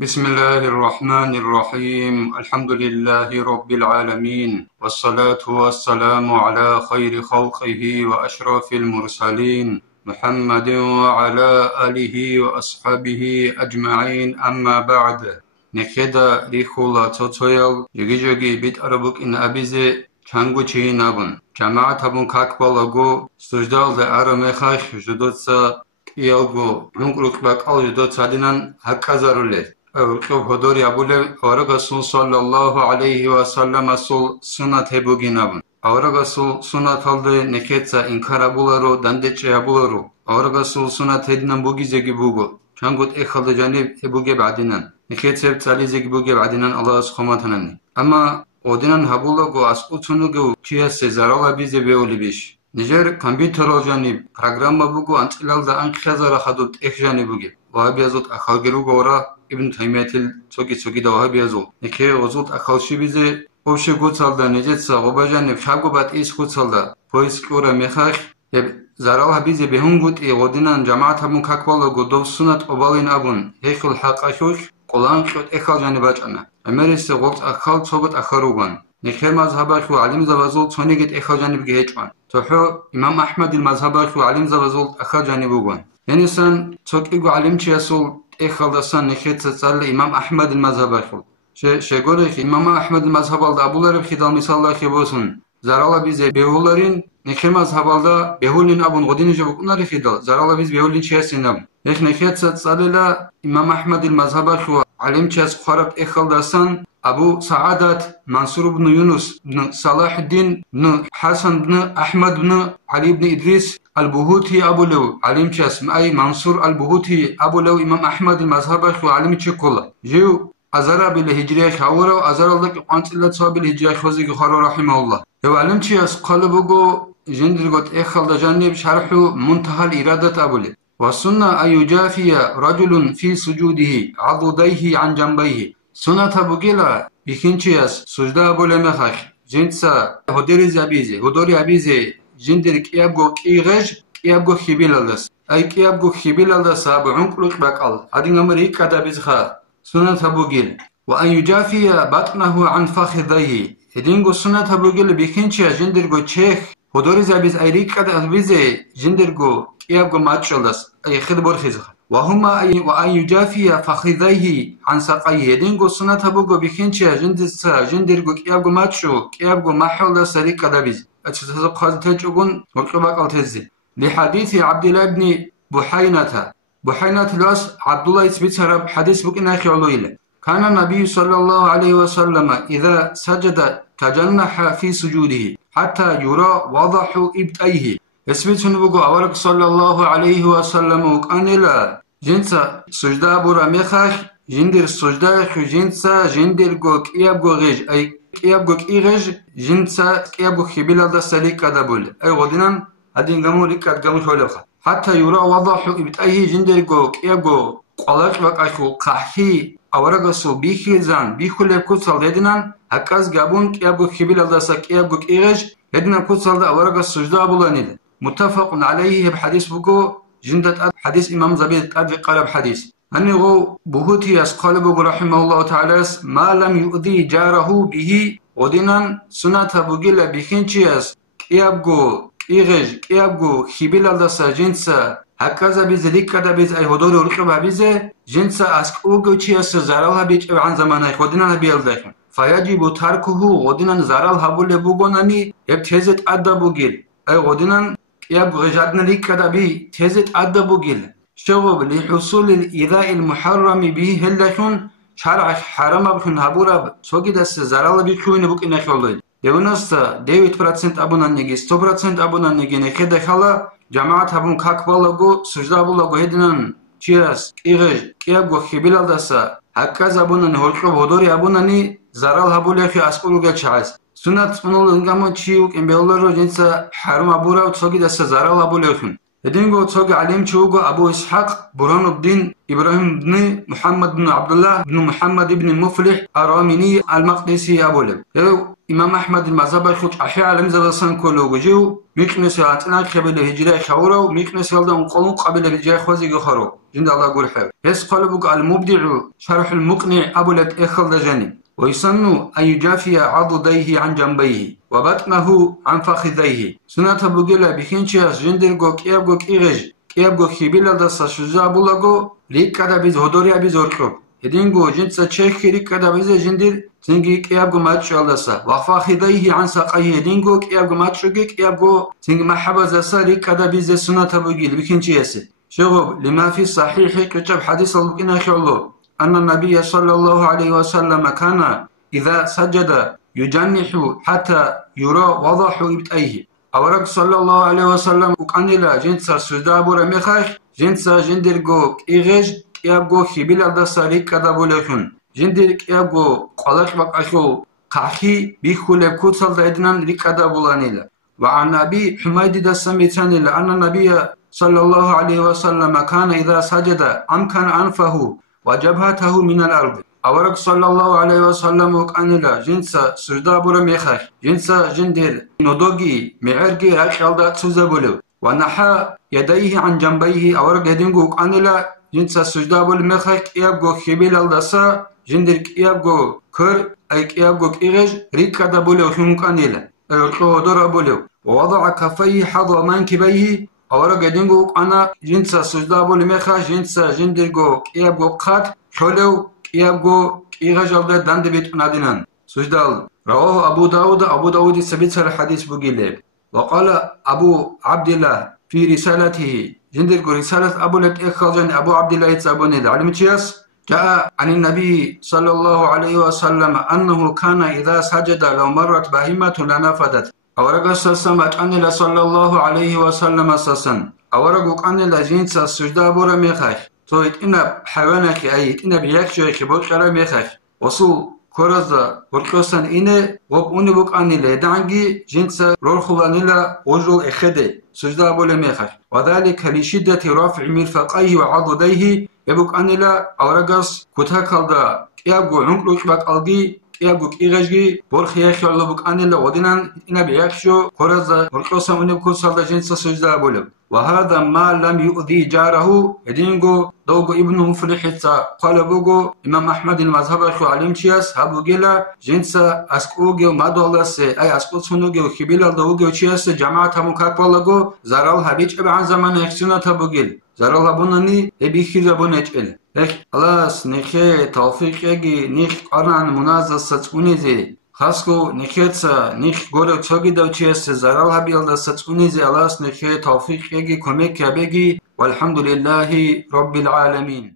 بسم الله الرحمن الرحيم الحمد لله رب العالمين والصلاة والسلام على خير خلقه وأشرف المرسلين محمد وعلى آله وأصحابه أجمعين أما بعد نكدا ريخولا توتويل جوجي جوجي بيت أربوك إن أبيزي چانگو چينابن جماعة هبون كاكبالغو سجدال ده أرمخاش جدوتسا يالغو نونقلوك باقال جدوتسا دينان هكازارولي هدوری ابوله آرگاسون صلی الله علیه و سلم اصول سنت هبوگینابن. آرگاسون سنت halde neketsa inkar abularo dandeçe abularo. آرگاسون سنت هدینم بوگیزگی بوگو. چانگوت اخالد جانب هبوگی بعدینن. neketseb tsalizegi بوگی بعدینن الله سخماتننی. اما odinen habulago as utunugu çiyase zarala bize beoli biş. Nijer kompüter janib programma bugu antilalda ankhazara khadut ekjani bugi. Vahabiyazut akhalgerugo ora ibn Taymiyetil çoki da vahabiyazul. Neke ozut akhalşi bize obşe gutsalda nejetsa obajanib shagobat is gutsalda. Poiski ora mekhax zarala bize behungut odinan cemaat hamun kakbalago dov sunat obalin abun. Hekul haqashush qolan qot ekhal jani bachana. Amerise qolt akhal çogot akharugan. Nekher mazhabakhu alim zavazul çonigit ekhal jani bgehechwan. Tohu İmam Ahmed'il mazhabakhu alim zavazul akhal jani bugan. Yani sen çok ego alimçi yasul ekhaldasan nekhetsa tsalle İmam Ahmed'il mazhabakhu. Şegore ki İmam Ahmed'il mazhabalda abuları khidal misallah khibosun. Zarala bize behullarin nekher mazhabalda behulin abun godini jabunlar khidal. Zarala biz behulin chiyasinam. Ek nekhetsa tsalle la İmam Ahmed'il mazhabakhu alimçi yas kharab ekhaldasan Abu Saadat, Mansur ibn Yunus, ibn Salahuddin, ibn Hasan ibn Ahmad ibn Ali ibn İdris al-Buhuti Abu Lew, alim çasm ay Mansur al-Buhuti Abu Lew İmam Ahmad al-Mazhabah şu alim çikola. Jew azara bil hicriye khawra azaraldak qantillat sabil hicriye khozi khara rahimahullah. Ev alim ças qalbugo jendirgot ekhalda janib sharhu muntahal iradat Abu Lew. Ve sunna ay yujafiya rajulun fi sujudihi adudayhi an janbayhi. Sunata bugila bikinchiyas sujda boleme khakh jinsa hoderi abize hodori abize jindir kiyabgo khibilaldas ay kiyabgo khibilaldas sabu unqluq baqal adin amri kada bizkha sunata bugil wa an yujafiya batnahu an fakhidayhi edingo sunata bugil bikinchiya jindir go chekh hodori abiz ay kada abize jindir go kiyabgo machaldas ay khidbor khizkha وهما وأن يجافي فخذيه عن ساقيه دينغو سنة بوغو بخينشيا جندرغو كيابغو ماتشو كيابغو محول سريك دابيز أتشتزق خازن تجوغون وقباق التزي لحديث عبد الله بن بحينة لوس عبد الله يتبتر حديث بكنا خيولويل كان النبي صلى الله عليه وسلم إذا سجد تجنح في سجوده حتى يرى وضح إبتيه اسمتون بگو اورک صلی الله علیه و سلم و کانیلا جنسا سجده برا میخاش جندر سجده خو جنسا جندر گو کیاب گو غیج ای کیاب گو کی غیج جنسا کیاب گو خبیل دا سلیک دا بول ای غدینن ادین گمو لیکات گمو شولخ حتی یورا وضح ابتای جندر گو کیاب گو قلق وقاشو قحی اورک سو بیخیزان بیخول کوتسال دیدنن هکاز گابون کیاب گو خبیل دا سا کیاب گو کی غیج هدنا کوتسال دا اورک سجده بولانیل متفق عليه بحديث بوكو جندة حديث إمام زبيد قال بحديث أنه بهوتي قال بوكو رحمه الله تعالى ما لم يؤذي جاره به ودينا سنة بوكيلا بخينشياس كيابغو خبيلا دسا جنسا هكذا بذلك كده بز أي هدور ورقبها بزه جنسا أسكوغو چياس زارالها بيج عن زمانه ودينا بيالدخن فيجب تركه ودينا زارالها بول بوغوناني يبتهزت أدى بوكيل أي ودينا يبغى جادنا لك كذا تهزت أدب وقل شغب لحصول الإيذاء المحرم به هلكون شرع حرام بكون هبورا سوكي دست زرال بيكون بك إنك والله دونستا 9% أبونا نيجي 100% أبونا نيجي نكده خلا جماعة هبون كاك بالغو سجدا بالغو هدنان چياس إيغج كيابغو خبيلال دستا هكذا أبونا نهولكو هدوري أبونا ني زرال هبولي في أسقلو گل شعاس Sunat bunul ingamo çiuk imbeollar jinsa harum abura utsogi dasa zaral abulekun. هدينغو توقع عليهم شوقو أبو إسحاق برهان الدين إبراهيم بن محمد بن عبد الله بن محمد بن المفلح الراميني المقدسي أبو لب إمام أحمد المذهب خط أحياء علم زبسان كله وجو ميكنس عتنا قبل هجرة خورو ميكنس يلدن قلون قبل هجرة خوزي خورو جند الله قول حب هس قلبك المبدع شرح المقنع أبو لب إخل دجاني ويسن أن يجافي عضديه عن جنبيه وبطنه عن فخذيه سنة بوغيلا بخينشياس جندرغو كيابغو كيغج كيابغو خيبيلا دسا شجا بولاغو ليك كدا بيز هدوريا بيز وركو هدينغو جنسا تشيخ ليك كدا بيز جندر تنجي كيابغو ماتشو دسا وفخذيه عن ساقيه هدينغو كيابغو ماتشوغي كيابغو تنجي محبا دسا ليك كدا بيز سنة بوغيلا بخينشياس شغب لما في صحيح كتب حديث البقنا خيولو أن النبي صلى الله عليه وسلم كان إذا سجد يجنح حتى يرى وضح إبتيه أورك صلى الله عليه وسلم وكانلا جنسا سجدابور مخاش جنسا جندرغو إيغج كيابغو خبيل دساليك كدابولخن جندر كيابغو قلق بقاشو قاخي بيخول كوتسال دايدنان ريكادابولانيلا وعن أبي حميد دسميتان أن النبي صلى الله عليه وسلم كان إذا سجد أمكن أنفه وجبهته من الأرض أورك صلى الله عليه وسلم وكانلا جنسا سجدا بورا ميخاش جنسا جندر نودوغي معرقي أكالدا تزابولو ونحى يديه عن جنبيه أورك هدينغو وكانلا جنسا سجدا بول ميخاش كيابغو خبيل الدسا جندر كيابغو كر أي كيابغو كيغج ريكادا بولو خمكانلا أوركو دورا بولو ووضع كفيه حظو منكبيه أورك هدينغو أنا جنسا سجدا بول ميخاش جنسا جندرغو كيابغو قات حلو كيابغو كيغجالدا داندبيت نادينان سجدال رواه أبو داود سبيت الحديث بقيله وقال أبو عبد الله في رسالته جندرغو رسالة أبو لك إخوان أبو عبد الله يتسابوني علمتياس جاء عن النبي صلى الله عليه وسلم أنه كان إذا سجد لو مرت بهيمة لنفدت أورغ سلسمت أن صلى الله عليه وسلم سسن أورغ أن جنس السجدة بورا ميخاش تو إتنا حيوانك أي إتنا بيكشو كبوكرا ميخاش وصو كورزا وركوسن إنه وبوني بوك أني لدعنجي جنس رورخوانيلا وجل إخده سجدة بورا ميخاش وذلك لشدة رفع مرفقيه وعضديه يبوك أني لا أورغس كتاكالدا كيابغو عنقلوك باك ألغي كيابغو كيغجي بورخياخي علبوك أني لا ودينان إنا بيكشو كورزا وركوسن إنه كوتسالدا جنس سجدة بورا وهذا ما لم يؤذي جاره هدينغو دوغو ابن مفلحتا قال بوغو إمام أحمد المذهب خو علم چياس هابو جيلا جنسا أسكوغيو مادولس أي أسكو سنوغيو خبيلا دوغيو چياس جماعة مكاكوالغو زرال هبيج ابعان زمان اكسينا تابو جيل زرال هبوناني ابيخي زبون اجل ألاس نخي توفيق يجي نخ قران منازل ستونيزي خاصكو نخيتسا نخ غورو تشوغي دو چياس زرال هبيل دا ستونيزي ألاس نخي توفيق يجي كوميك يبيجي والحمد لله رب العالمين.